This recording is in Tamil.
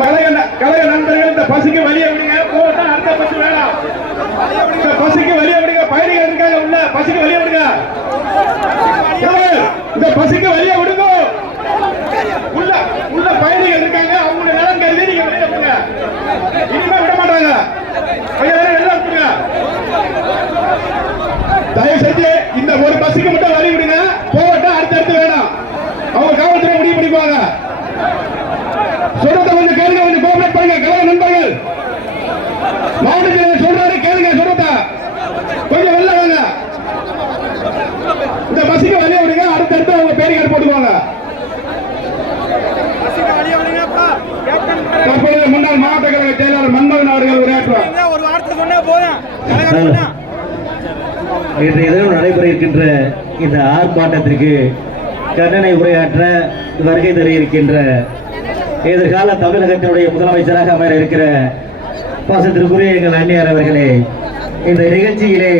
கழக நண்பர்கள் இந்த பசுக்கு வழிய விடுங்க. போட்டா அடுத்த பசு வேணாம். இந்த பசுக்கு வழிய விடுங்க. பயணிகள் இருக்காங்க உள்ள. பசுக்கு வழிய விடுங்க. இந்த பசுக்கு வழிய விடுங்க. உள்ள பயணிகள் இருக்காங்க. அவங்க நலன் கருதி நீங்க வெளியே விடுங்க. இனிமே விட மாட்டாங்க. வெளியே விடுங்க. தயவு செஞ்சு இந்த ஒரு பசுக்கு மட்டும் வழி விடுங்க. போட்டா அடுத்தடுத்து வேணாம். அவங்க காவல்துறை முடிவு பண்ணிக்குவாங்க. சொல்றத கொஞ்சம் கேளுங்க, கொஞ்சம் கோஆபரேட் பண்ணுங்க கழக நண்பர்கள். மாவட்ட சொல்றாரு கேளுங்க, சொல்றத கொஞ்சம் வெளில வாங்க. இந்த பஸ்ஸுக்கு வழிய விடுங்க. அடுத்தடுத்து அவங்க பேரிகார்டு போட்டுக்குவாங்க. தற்பொழுது முன்னாள் மாவட்ட கழக செயலாளர் மன்மோகன் அவர்கள் உரையாற்றுவார். ஒரு வார்த்தை சொன்னா போதும். இன்றைய தினம் நடைபெற இருக்கின்ற இந்த ஆர்ப்பாட்டத்திற்கு கண்டனை உரையாற்ற வருகை தர இருக்கின்ற எதிர்கால தமிழகத்தினுடைய முதலமைச்சராக அமைய இருக்கிற பாசத்திற்குரிய எங்கள் அந்நியர் அவர்களே, இந்த நிகழ்ச்சியிலே